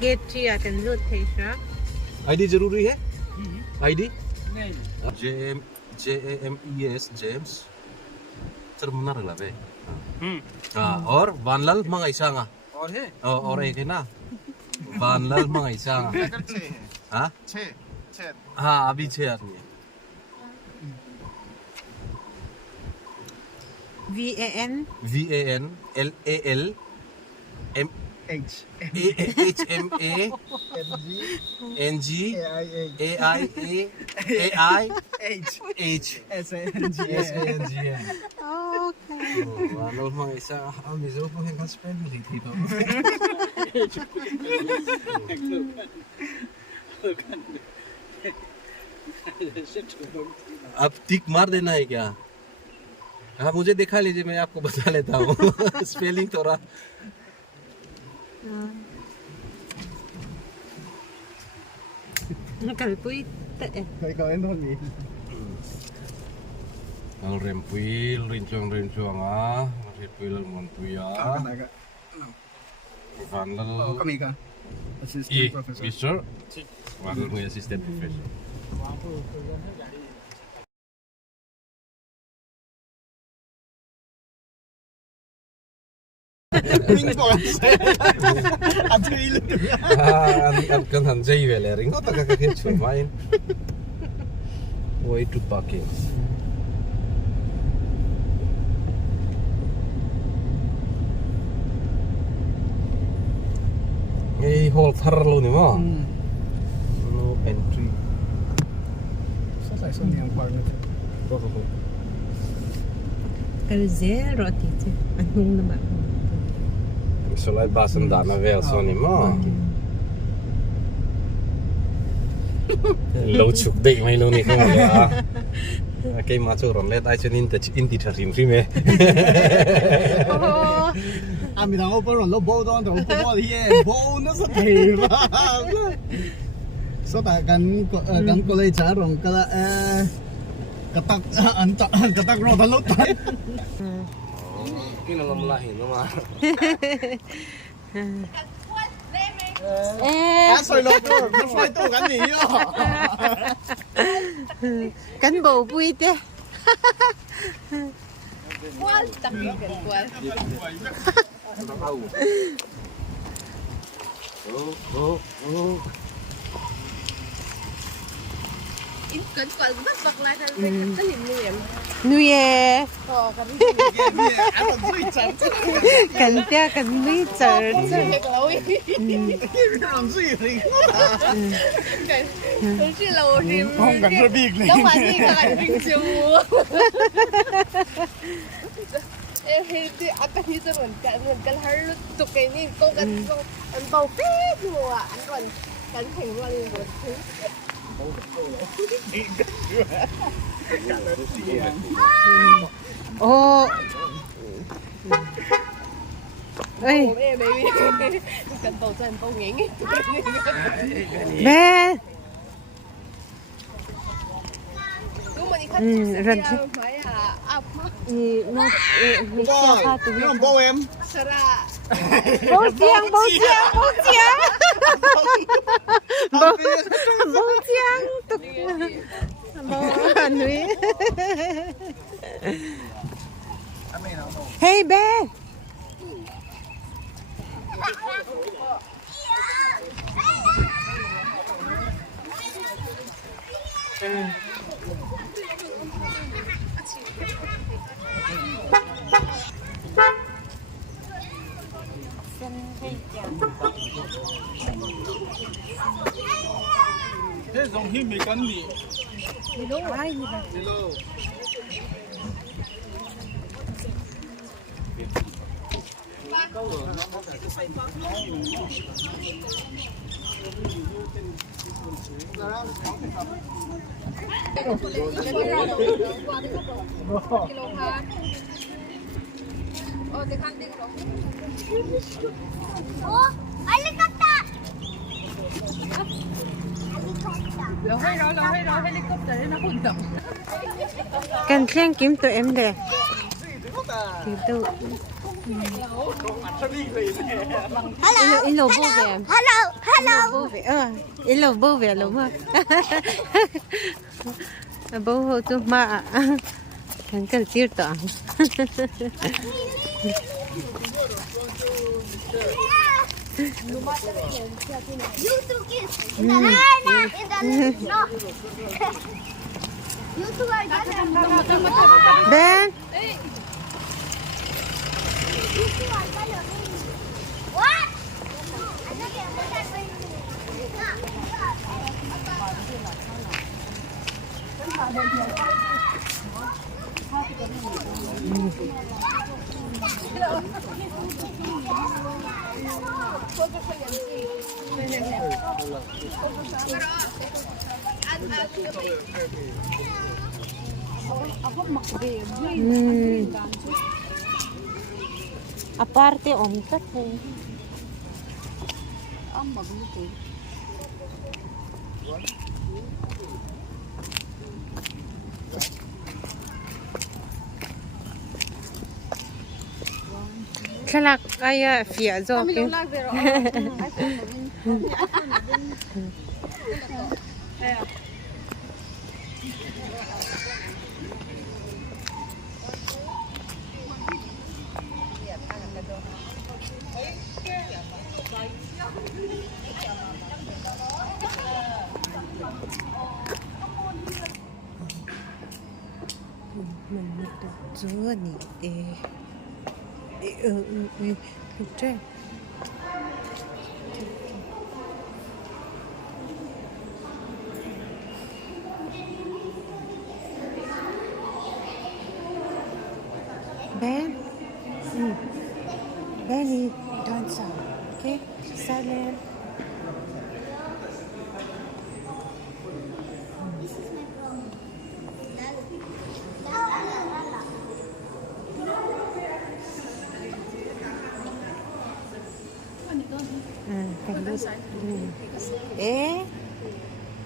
Gate 3 akan lut thesha ID जरूरी है ID नहीं JAMES James sir benar lah be और वानलाल मंगाई सांगा और है और एक है ना वानलाल मंगाई सांगा हाँ 6 हाँ अभी 6 आदमी VAN LAL HMA NG AIA SANG okay walau mga isa Mizo po hanggang spell dito अब टिक मार देना है क्या हाँ मुझे दिखा लीजिए मैं आपको बता लेता हूँ स्पेलिंग थोड़ा Kalpuit ikaw en hon ni Ang rempuil rincong ah rempuil mon puya Vanlal kami ka assistant professor Mr. Vanlal mo assistant professor Ang kan jay velering ko taga kakit chumain way to parking ei hall thar lo ni mo no entry sa sai son yang park na to Kalau zero tite anong naman Solai basan dana vel soni mo Lâu chụp định mày lâu này không à cái mà chỗ rồng lên ai cho nên in thì thật rim mẹ à mình đang ở bên lâu bố đó đâu có gì bố nó rất thề mà số tại gần có lấy trả rồng cái là cái tắc rồi lâu tay cái nó ngâm lại nó mà soi lột rồi, nó soi tôi cái gì đó cán bộ vui thế Qual tapi kan qual. In kan qual bắt bạc lại thành cái cái liềm liềm. nuôi à Kan tia kan nuôi chờ làm gì vậy Không chỉ lâu thì không cần phải biết này đâu mà gì cả bình thường. Hindi akan dito ron kan harlo to kay ni ko kan ang bau pit mo an kon kan thing mo ni mo oh ơi baby kan bau chân bau nging bé Rần phải ấp nó xa từ nó bố em Sara bố chiang bố chiang tục bố nuôi hey bé thế dòng him mì cắn gì hello ai gì vậy hello cần khen kiếm tụi em để kiếm tụi Ilo bố về. Hello. Bố về. Ilo bố về luôn mà. Bố hồ tu mà. Hắn cần tiêu tỏ. You two kids in the line, no. You two are gonna Ben. You two are gonna what? I'm not gonna put that way. Aparte omkat hai. Kalak kaya fia zo ke. Mình chúa nị chơi Ben Benny don't sound okay silent Can look.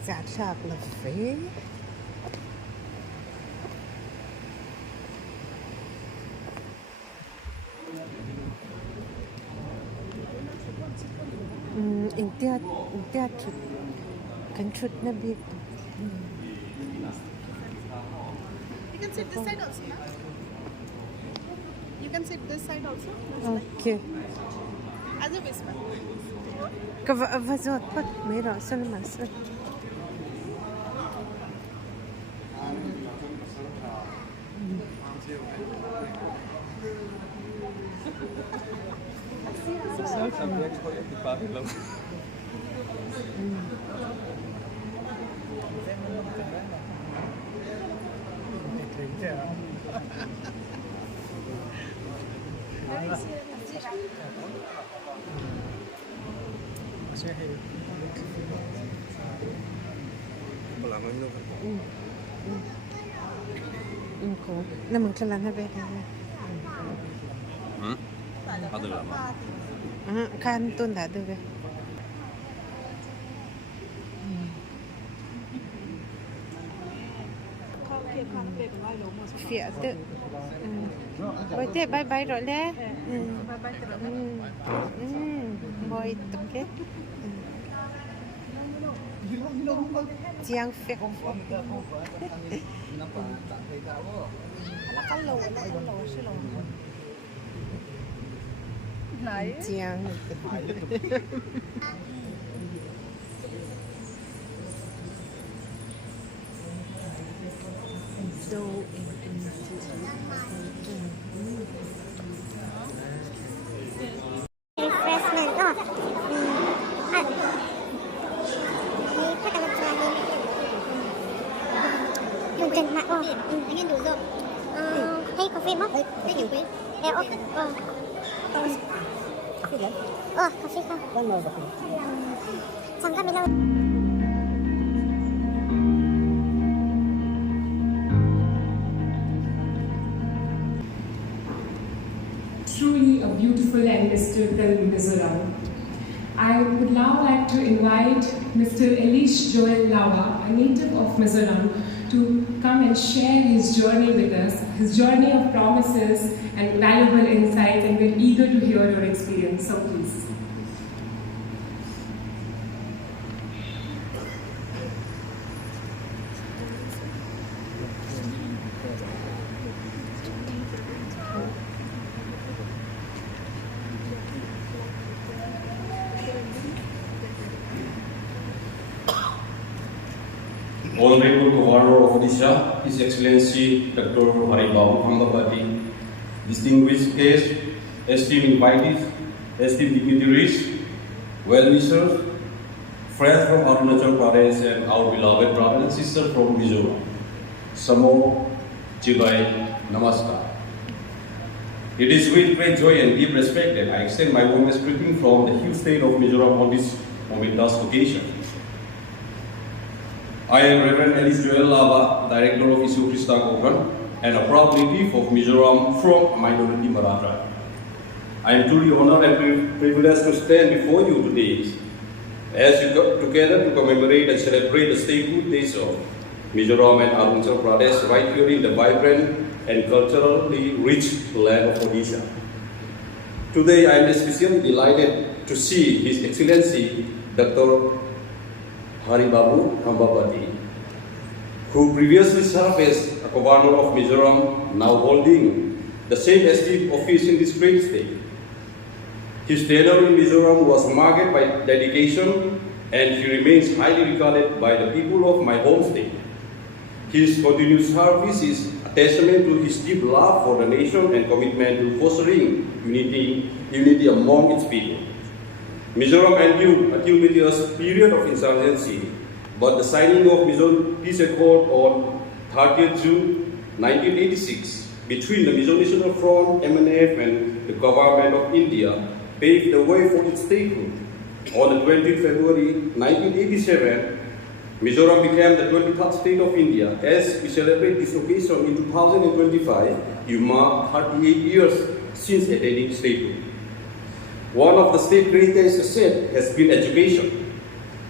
Dạ sạc là phí. India can shoot na big. You can sit this side also, ma'am. You can sit this side also. Okay. As a whisper. Vazot pat mera salmas. Ko naman kailan na ba? Ada lama. Kanton dah tu ke? Fiat tu. Boleh bye bye rồi le. Boleh tu ke? Chiang phết. Chiang. So refreshment no. Dùng chân mạng anh em đủ rồi. Hay cà phê mốc. Hay cà phê. Cà phê không? Chẳng có lâu. Truly a beautiful and historical Mizoram. I would now like to invite Mr. Ellis Joel Lava, a native of Mizoram, to come and share his journey with us, his journey of promises and valuable insights, and we're eager to hear your experience. So please. Honorable Governor of Odisha, His Excellency Dr. Raj Bhavan Odisha, distinguished guests, esteemed invitees, esteemed dignitaries, well-wishers, friends from Arunachal Pradesh and our beloved brothers and sisters from Mizoram. Samo, Chibai, Namaskar. It is with great joy and deep respect that I extend my warmest greeting from the huge state of Mizoram on this momentous occasion. I am Reverend Ellis Joel Lava, Director of Isu Krishna Kokan, and a proud native of Mizoram from minority Maratha. I am truly honored and privileged to stand before you today as we come together to commemorate and celebrate the statehood days of Mizoram and Arunachal Pradesh right here in the vibrant and culturally rich land of Odisha. Today I am especially delighted to see His Excellency Dr. Haribabu Hambapati, who previously served as a governor of Mizoram, now holding the same esteemed office in this great state. His tenure in Mizoram was marked by dedication, and he remains highly regarded by the people of my home state. His continued service is a testament to his deep love for the nation and commitment to fostering unity among its people. Mizoram endured a tumultuous period of insurgency, but the signing of Mizo Peace Accord on 30th June 1986 between the Mizo National Front, MNF, and the Government of India paved the way for its statehood. On the 20th February 1987, Mizoram became the 23rd state of India. As we celebrate this occasion in 2025, you mark 38 years since attaining statehood. One of the state's greatest assets has been education,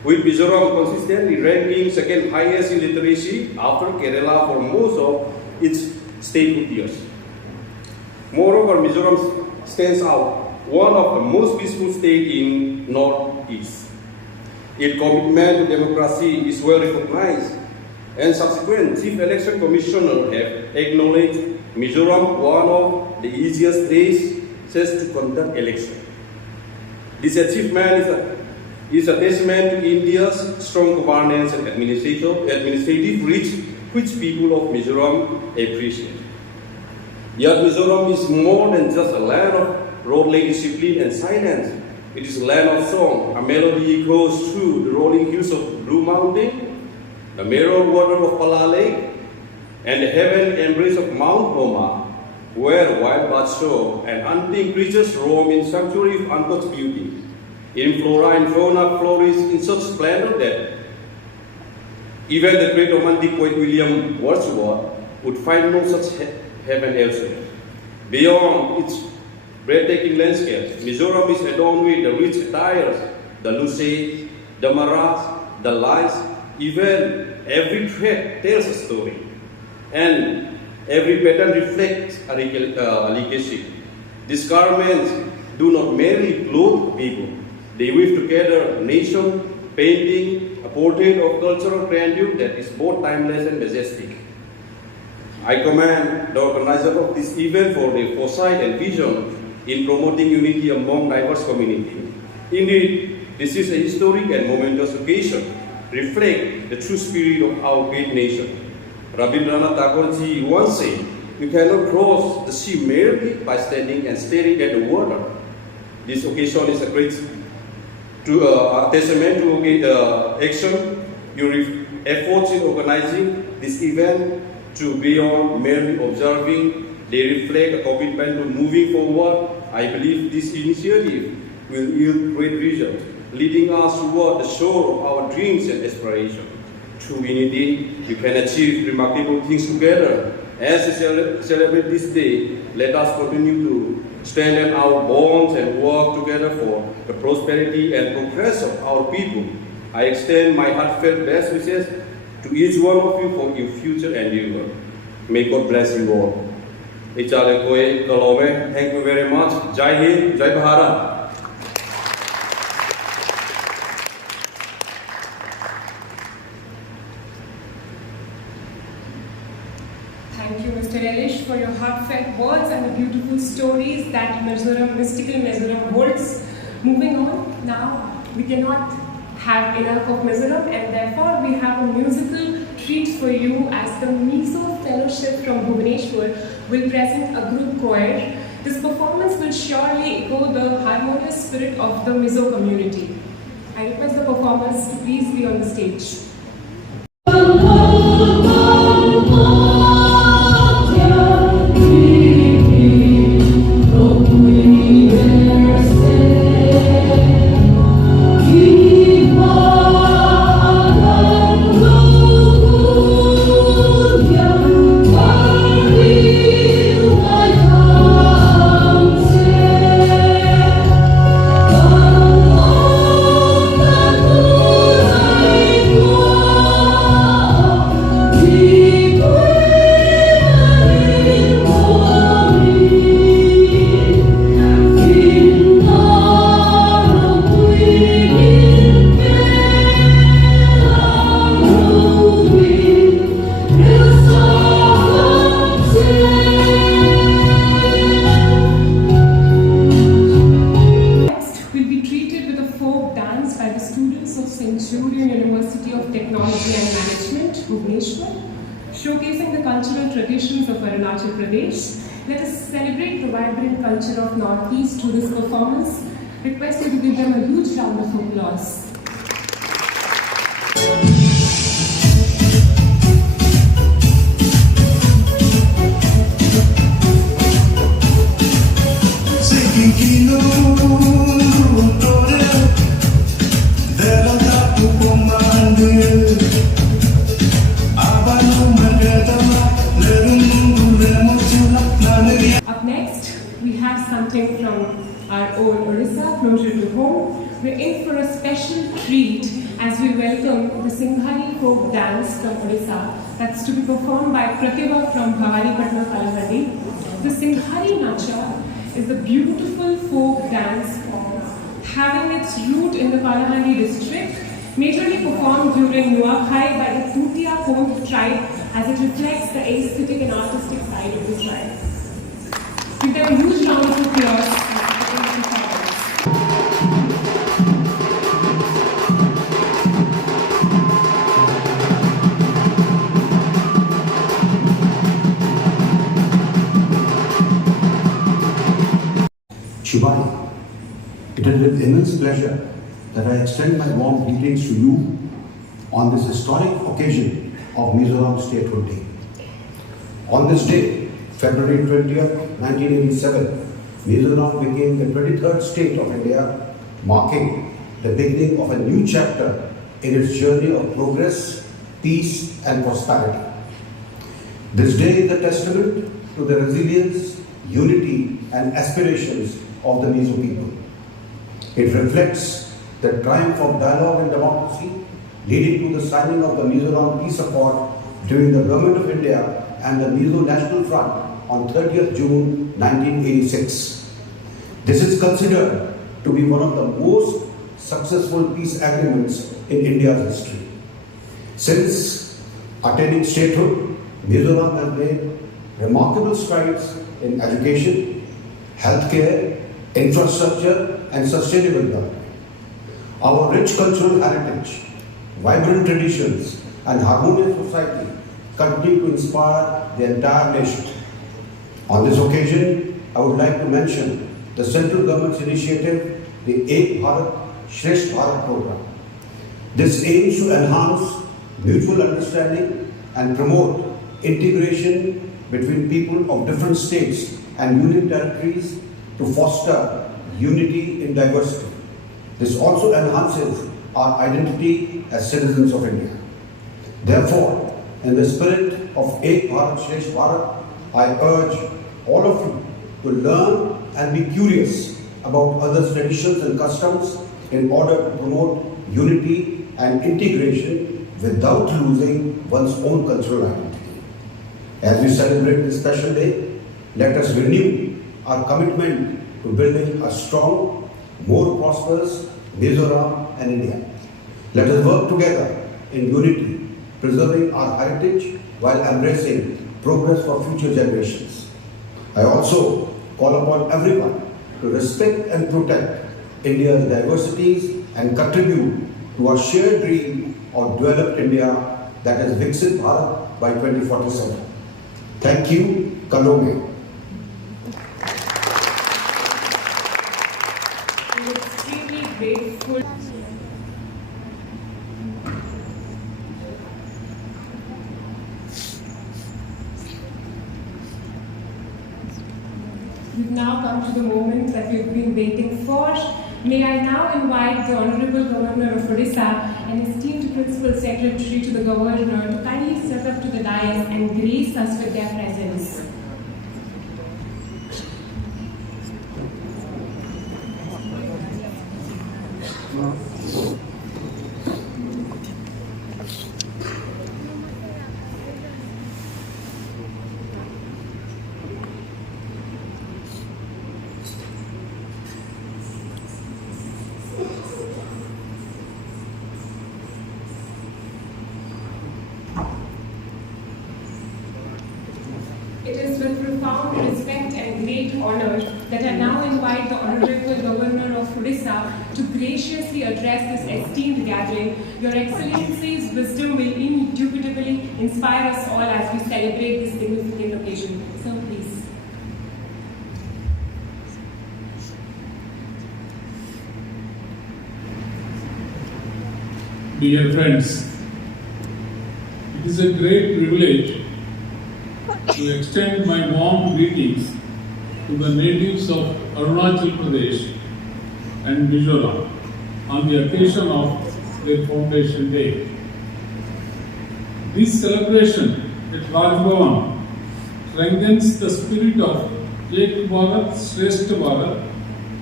with Mizoram consistently ranking second highest in literacy after Kerala for most of its statehood years. Moreover, Mizoram stands out one of the most peaceful states in Northeast. Its commitment to democracy is well recognized, and subsequent Chief Election Commissioner have acknowledged Mizoram one of the easiest states to conduct elections. This achievement is a testament to India's strong governance and administrative reach, which people of Mizoram appreciate. Yet Mizoram is more than just a land of road-led discipline and silence. It is a land of song. A melody echoes through the rolling hills of Blue Mountain, the mirror water of Pala Lake, and the heavenly embrace of Mount Roma, where wild birds soar and hunting creatures roam in sanctuary of untouched beauty. In flora and fauna flourish in such splendor that even the great romantic poet William Wordsworth would find no such heaven elsewhere. Beyond its breathtaking landscapes, Mizoram is adorned with the rich attires, the lucé, the maras, the lights. Even every thread tells a story, and every pattern reflects a legacy. These garments do not merely clothe people, they weave together nation, painting, a portrait of cultural grandeur that is both timeless and majestic. I commend the organizer of this event for their foresight and vision in promoting unity among diverse communities. Indeed, this is a historic and momentous occasion, reflect the true spirit of our great nation. Rabindranath Tagore ji once said, "You cannot cross the sea merely by standing and staring at the water." This occasion is a great testament to action. Your efforts in organizing this event to beyond merely observing, they reflect a commitment to moving forward. I believe this initiative will yield great results, leading us toward the shore of our dreams and aspirations. Through unity, we can achieve remarkable things together. As we celebrate this day, let us continue to strengthen our bonds and work together for the prosperity and progress of our people. I extend my heartfelt best wishes to each one of you for your future endeavor. May God bless you all. Ichale Koi Kalome, thank you very much. Jai Hind, Jai Bharat. Thank you, Mr. Ellis, for your heartfelt words and the beautiful stories that mystical Mizoram holds. Moving on, now we cannot have enough of Mizoram, and therefore we have a musical treat for you as the Mizo Fellowship from Bhubaneshwar will present a group choir. This performance will surely echo the harmonious spirit of the Mizo community. I request the performers to please be on the stage. Bhubaneshwar, showcasing the cultural traditions of Arunachal Pradesh. Let us celebrate the vibrant culture of Northeast through this performance. Request you to give them a huge round of applause. Up next, we have something from our own Odisha, closer to home. We're in for a special treat as we welcome the Singari folk dance from Odisha. That's to be performed by Prapti from Kalahandi. The Singari Nacha is a beautiful folk dance form having its root in the Kalahandi district, majorly performed during Nuakhai by the Tutia folk tribe as it reflects the aesthetic and artistic side of the tribe. Give them a huge round of applause. Shibai, it is with immense pleasure that I extend my warm greetings to you on this historic occasion of Mizoram Statehood Day. On this day, February 20th, 1987, Mizoram became the 23rd state of India, marking the beginning of a new chapter in its journey of progress, peace and prosperity. This day is a testament to the resilience, unity and aspirations of the Mizo people. It reflects the triumph of dialogue and democracy, leading to the signing of the Mizoram Peace Accord during the Government of India and the Mizo National Front on 30th June 1986. This is considered to be one of the most successful peace agreements in India's history. Since attaining statehood, Mizoram has made remarkable strides in education, healthcare, infrastructure and sustainable development. Our rich cultural heritage, vibrant traditions and harmonious society continue to inspire the entire nation. On this occasion, I would like to mention the central government's initiative, the Ek Bharat Shresth Bharat program. This aims to enhance mutual understanding and promote integration between people of different states and union territories to foster unity in diversity. This also enhances our identity as citizens of India. Therefore, in the spirit of Ek Bharat Shresth Bharat, I urge all of you to learn and be curious about others' traditions and customs in order to promote unity and integration without losing one's own cultural identity. As we celebrate this special day, let us renew our commitment to building a strong, more prosperous Mizoram and India. Let us work together in unity, preserving our heritage while embracing progress for future generations. I also call upon everyone to respect and protect India's diversities and contribute to our shared dream of developed India, that is Viksit Bharat by 2047. Thank you, Kalonge. I'm extremely grateful. We've now come to the moment that we've been waiting for. May I now invite the Honorable Governor of Odisha and esteemed Principal Secretary to the Governor to kindly step up to the dais and grace us with their presence. It is with profound respect and great honor that I now invite the Honorable Governor of Odisha to graciously address this esteemed gathering. Your Excellency's wisdom will indubitably inspire us all as we celebrate this significant occasion. So please. Dear friends, it is a great privilege to extend my warm greetings to the natives of Arunachal Pradesh and Mizoram on the occasion of their Foundation Day. This celebration at Raj Bhavan strengthens the spirit of Ek Bharat Shrestha Bharat,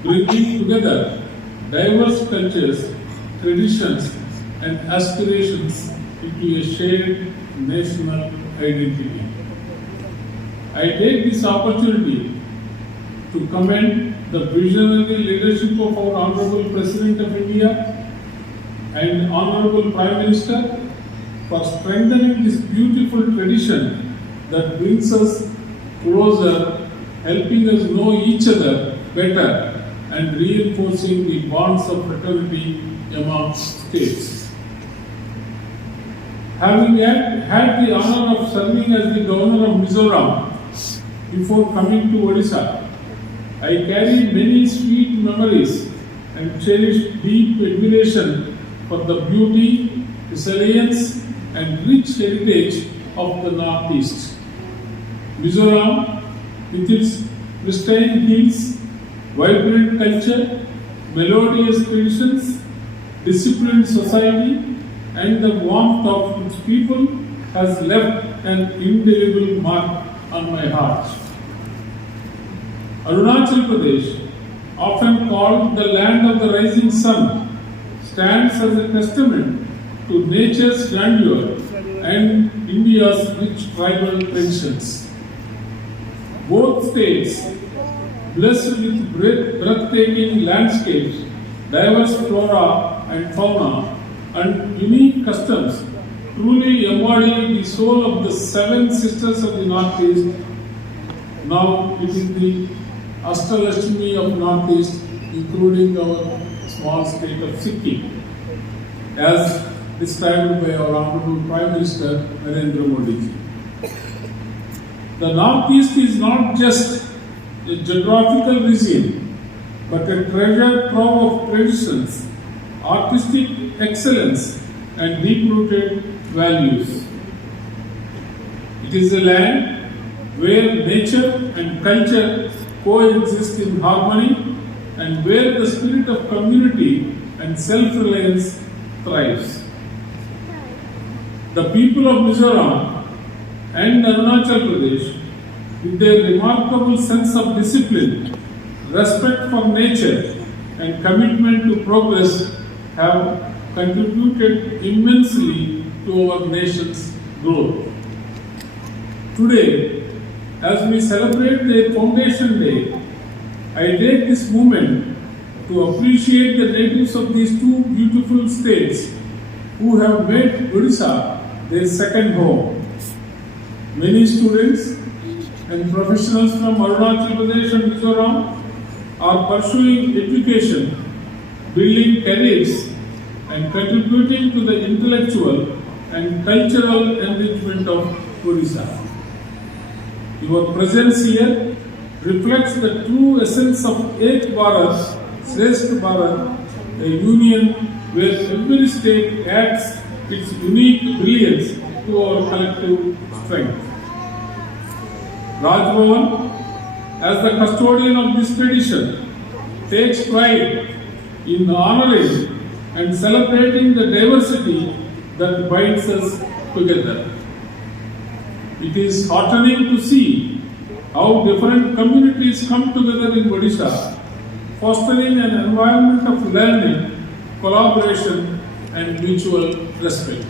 bringing together diverse cultures, traditions and aspirations into a shared national identity. I take this opportunity to commend the visionary leadership of our Honorable President of India and Honorable Prime Minister for strengthening this beautiful tradition that brings us closer, helping us know each other better and reinforcing the bonds of fraternity among states. Having had the honor of serving as the Governor of Mizoram before coming to Odisha, I carry many sweet memories and cherish deep admiration for the beauty, resilience and rich heritage of the Northeast. Mizoram, with its pristine hills, vibrant culture, melodious traditions, disciplined society and the warmth of its people has left an indelible mark on my heart. Arunachal Pradesh, often called the land of the rising sun, stands as a testament to nature's grandeur and India's rich tribal traditions. Both states, blessed with breathtaking landscapes, diverse flora and fauna, and unique customs, truly embody the soul of the seven sisters of the Northeast. Now it is the Ashtalashmi of Northeast, including our small state of Sikkim, as described by our Honorable Prime Minister Narendra Modi. The Northeast is not just a geographical region, but a treasure trove of traditions, artistic excellence, and deep-rooted values. It is a land where nature and culture coexist in harmony and where the spirit of community and self-reliance thrives. The people of Mizoram and Arunachal Pradesh, with their remarkable sense of discipline, respect for nature, and commitment to progress, have contributed immensely to our nation's growth. Today, as we celebrate their Foundation Day, I take this moment to appreciate the natives of these two beautiful states who have made Odisha their second home. Many students and professionals from Arunachal Pradesh and Mizoram are pursuing education, building careers, and contributing to the intellectual and cultural enrichment of Odisha. Your presence here reflects the true essence of Ek Bharat, Shrestha Bharat, a union where every state adds its unique brilliance to our collective strength. Raj Bhavan, as the custodian of this tradition, takes pride in honoring and celebrating the diversity that binds us together. It is heartening to see how different communities come together in Odisha, fostering an environment of learning, collaboration, and mutual respect.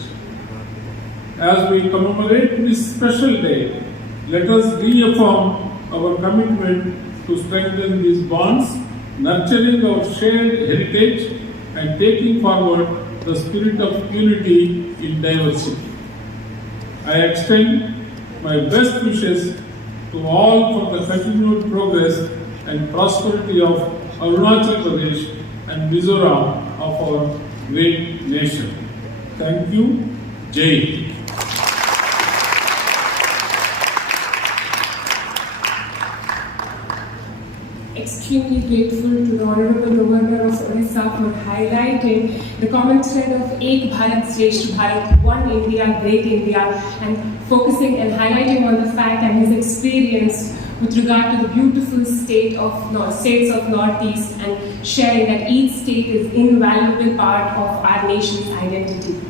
As we commemorate this special day, let us reaffirm our commitment to strengthen these bonds, nurturing our shared heritage, and taking forward the spirit of unity in diversity. I extend my best wishes to all for the continued progress and prosperity of Arunachal Pradesh and Mizoram of our great nation. Thank you. Jai Hind. Extremely grateful to the Honorable Governor of Odisha for highlighting the common thread of Ek Bharat Shrestha Bharat, One India, Great India, and focusing and highlighting on the fact and his experience with regard to the beautiful states of Northeast and sharing that each state is an invaluable part of our nation's identity.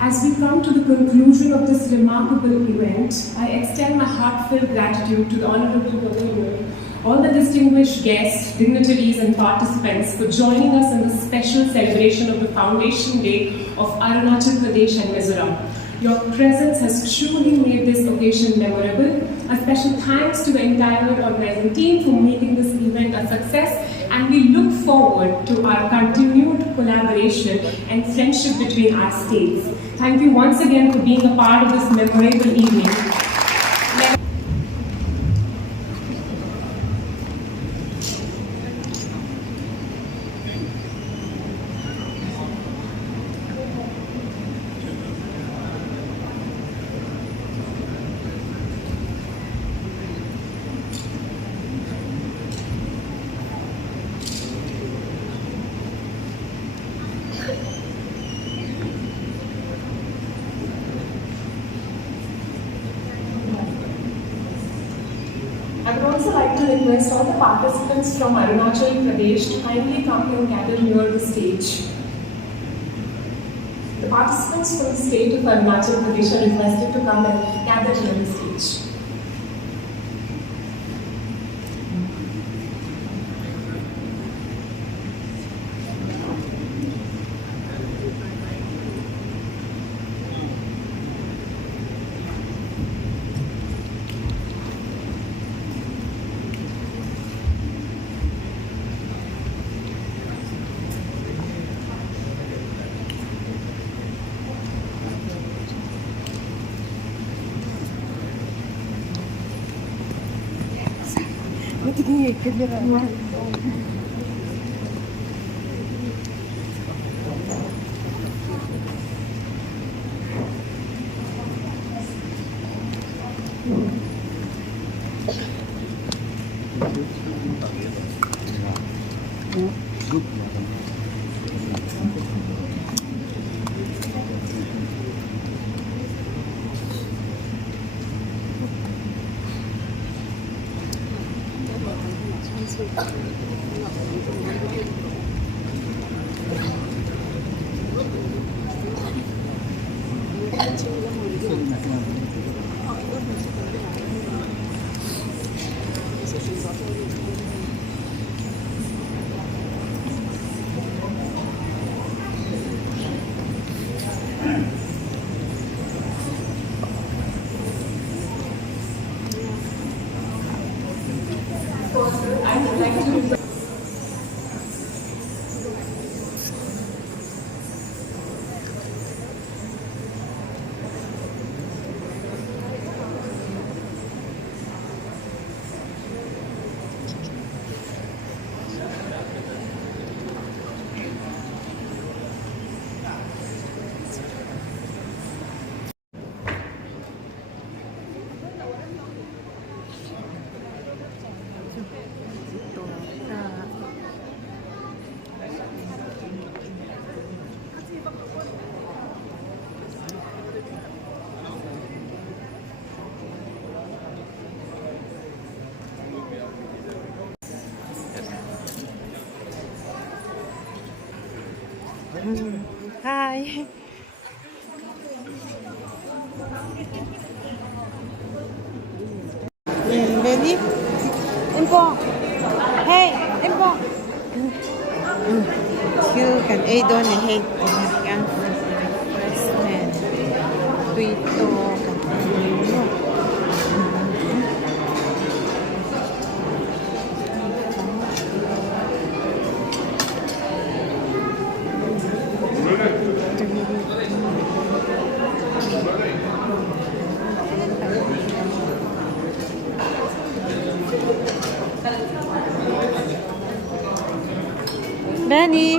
As we come to the conclusion of this remarkable event, I extend my heartfelt gratitude to the Honorable Governor, all the distinguished guests, dignitaries and participants for joining us in this special celebration of the Foundation Day of Arunachal Pradesh and Mizoram. Your presence has truly made this occasion memorable. A special thanks to the entire organizing team for making this event a success, and we look forward to our continued collaboration and friendship between our states. Thank you once again for being a part of this memorable evening. I would also like to request all the participants from Arunachal Pradesh to kindly come and gather near the stage. The participants from the state of Arunachal Pradesh are requested to come and gather near the stage. Hi. Benny. Empo. Hey, Empo. You can aid on the head. Young man. Tuito. Benny.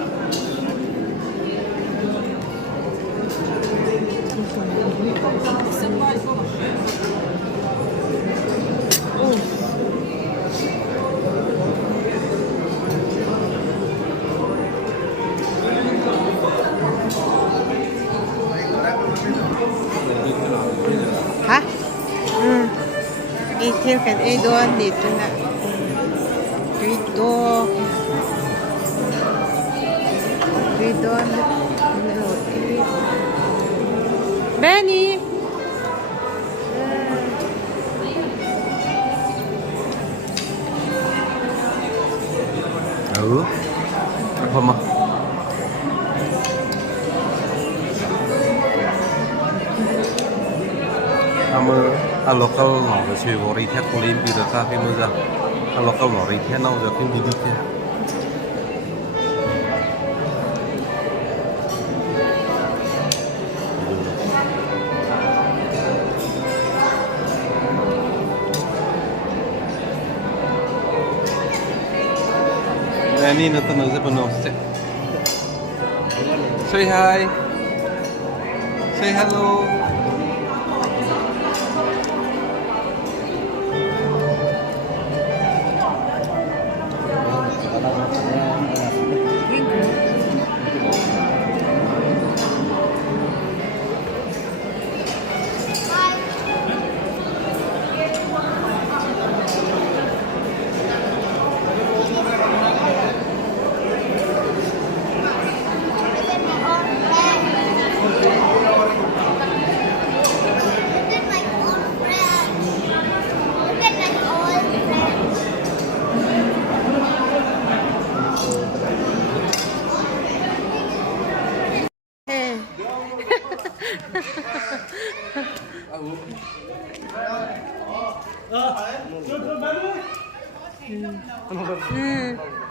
Hả? Đi theo cái ấy đó đi trên là Twitter. Benny. Không à. Local nó là suy vào đi theo con lên từ đó khi mà ra local nó đi theo nào giờ cũng đi theo Annie na tanong sa panos. Say hi. Say hello.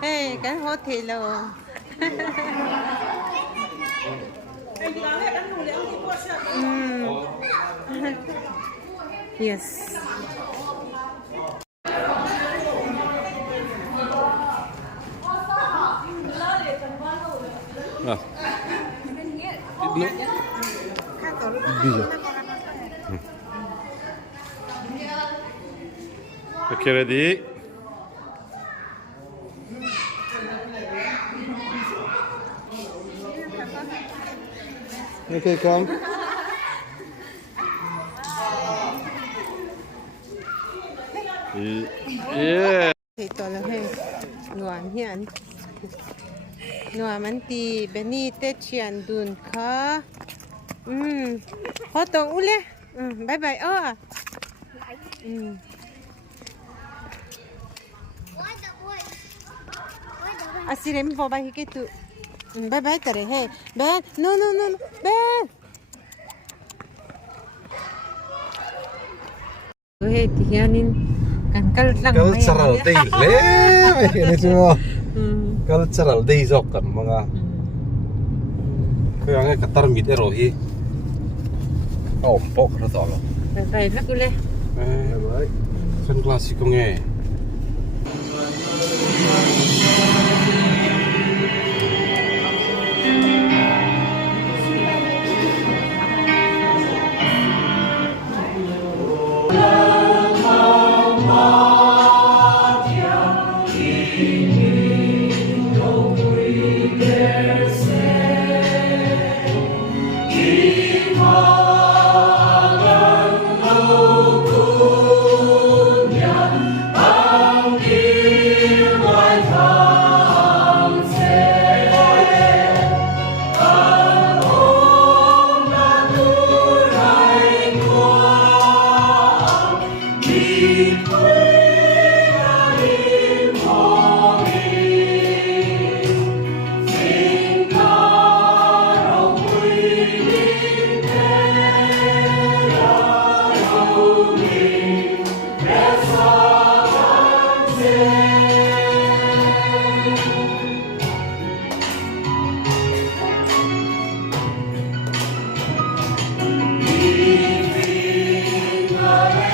Hey, cái hotel rồi. Yes. Okay, ready? Okay, come. Yeah. Thì tôi là hay ngoan hiền. Ngoan mình đi bên này tết chuyện đun khá. Họ tổ ule. Bye bye. Asirem po ba hikitu. Bye bye tare hey. Ben, no. Ben. Hey, tiyanin kan kalutlang Cultural day le. Ini semua. Cultural day jok kan mga. Kaya nga katar mit erohi. Oh, pok ra to lo. Bye bye fa ule. Bye. Kan klasiko nge. Oh me.